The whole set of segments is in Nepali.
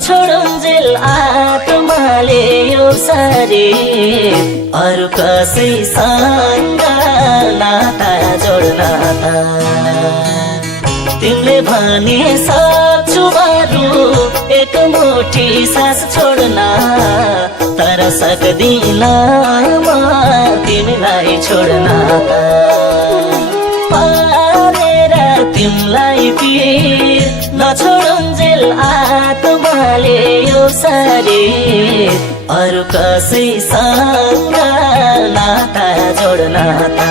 नछोडुन्जेल आत्माले यो शरीर अरू कसैसँग नाता जोड्न त तिमीले भने सक्छु बरु एक मुठी सास छोड्न तर सक्दिन म तिमीलाई छोड्न त पारेर तिमीलाई पीर नछोडुन्जेल आत्माले यो शरीर अरू कसैसँग नाता जोड्न त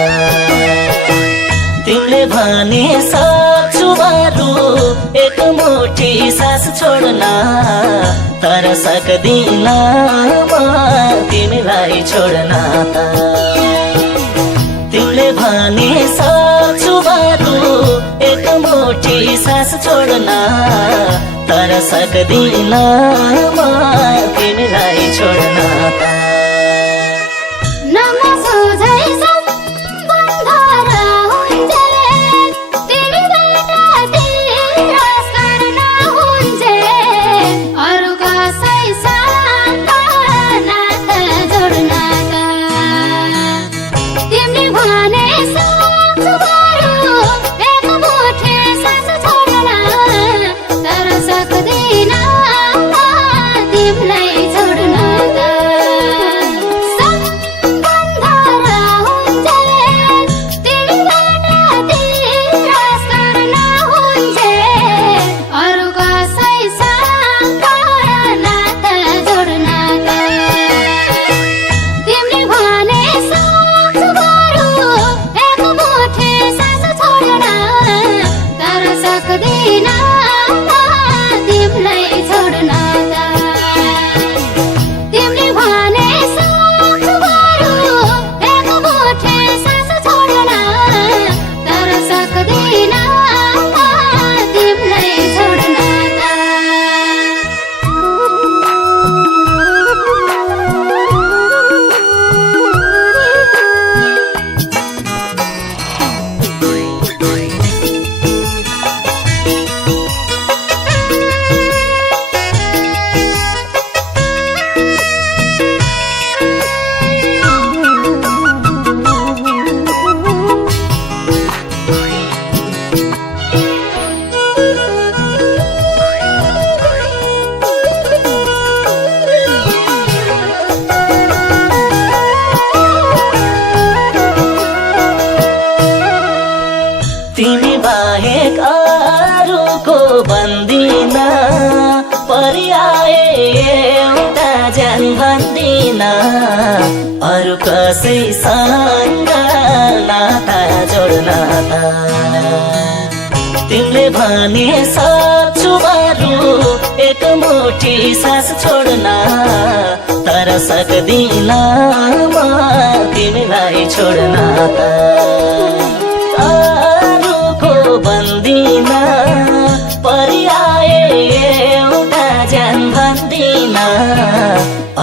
तिमीले भने सक्छु बरु एक मुठी सास छोड्न तर सक्दिन म तिमीलाई छोड्न त तिमीले भने सक्छु बरु एक मुठी सास छोड्न तर सक्दिन म तिमीलाई छोड्न त तिमी बाहेक अरूको बन्दिन परिआए एउटा ज्यान भन्दिन अरू कसैसँग नाता जोड्न त तिमीले भने सक्छु बरु एक मुठी सास छोड्न तर सक्दिन म तिमीलाई छोड्न त बन्दिन परिआए एउटा ज्यान भन्दिन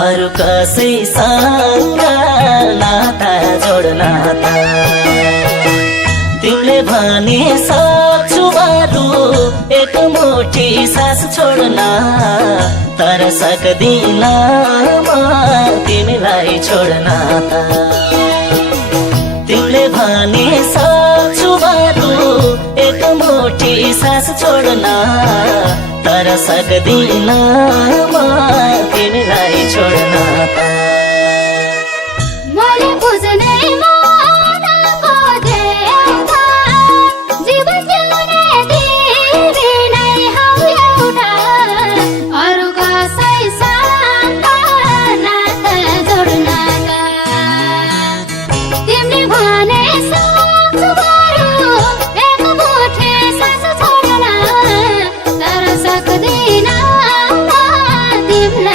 अरू कसैसँग नाता जोड्न त तिमीले भने सक्छु बरु एक मुठी सास छोड्न तर सक्दिन म तिमीलाई छोड्न त तिमीले भने सक्छु बरु एक मुठी सास छोड्न तर सक्दिन म तिमीलाई छोड्न त मैले बुझ्नै मनको देउता जीवन जिउने तिमी नै हौ एउटा अरू कसैसँग नाता जोड्न त तिमीले भने सक्छु बरु एक मुठी सास छोड्न तर सक्दिन म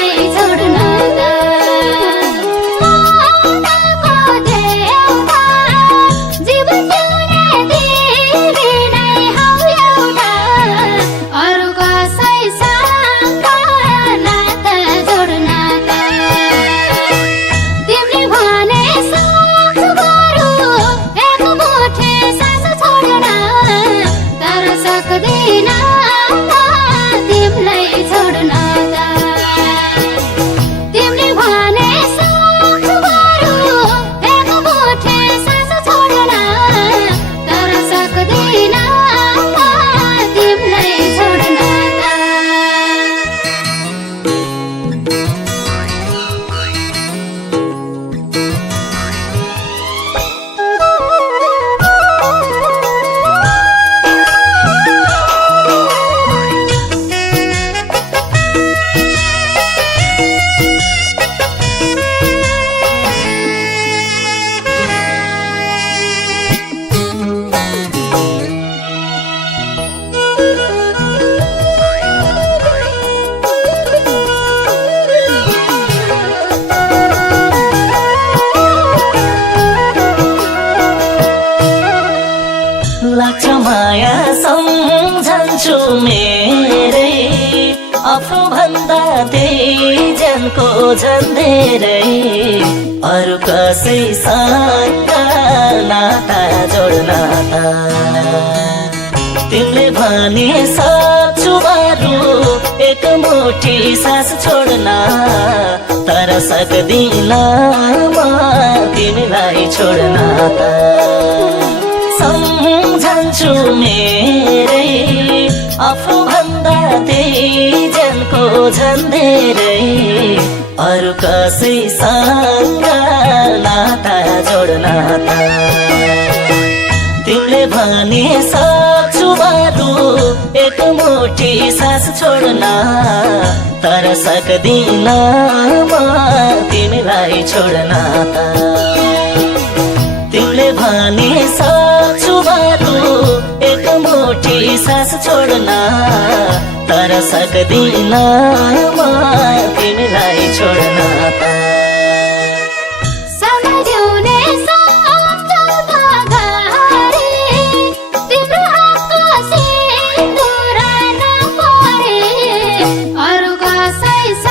भन्दा त्यही जनको झन् धेरै अरू कसैसँग नाता जोड्न त तिमीले भने सक्छु बरु एक मुठी सास छोड्न तर सक्दिन म तिमीलाई छोड्न त सम्झन्छु मेरै आफू भन्दा त्यही जनको झन् धेरै अरू कसैसँग नाता जोड्न त तिमीले भने सक्छु बरु एक मुठी सास छोड्न तर सक्दिन म तिमीलाई छोड्न त तिमीले भने सक्छु बरु एक मुठी सास छोड्न तर सक्दिन म तिमीलाई छोड्न त सम्झिउने सम्झौता गरे तिम्रो हातको सिन्दुर नपरे अरू कसैसँग